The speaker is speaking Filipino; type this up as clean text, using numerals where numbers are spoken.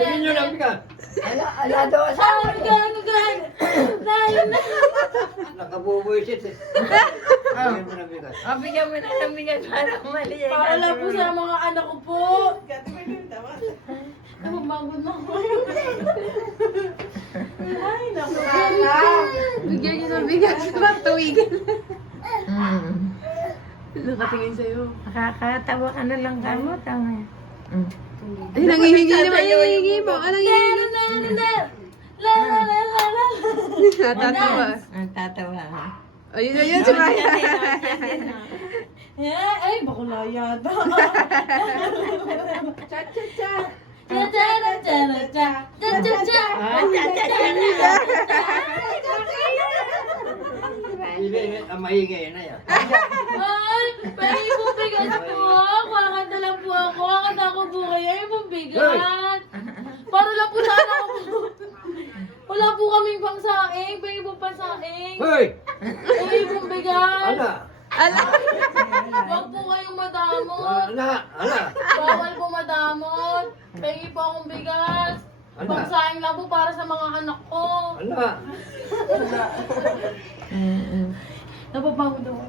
Bigyan nyo ng bigas. Ala daw sa Nakabubuisit eh. Bigyan mo ng bigas. O, bigyan mo na ng bigas para mali. Para lang po sa mga anak ko po. Napapagod na ako. Ay, naku. Bigyan niyo ng bigas para tuwigin. Nakatingin sa'yo. Nakakatawa ka na lang kamo, tama. Ay, nangihingi naman. Nangihingi po. Anong hihingi? La la la la la. Natatawa. Ang tatawa. Ayun na yun, si Maya. Ay, bakula yata. Cha cha cha. Cha cha cha cha cha. Cha cha cha. Hindi, ang maingay na yan. Ay, pwede po bigas po. Kakanta lang po ako. Kakanta ko po kayo. Ay, po bigas. Para lang po sana ako po. Wala po kaming pangsaing. Pwede po pangsaing. Hoy! Ay, po bigas. Ala! Ala. Huwag po kayong madamot. Ala! Ala! Bawal po madamot. Pwede po akong bigas. Pangsaing lang po para sa mga anak ko. Ala! Napapagod ako.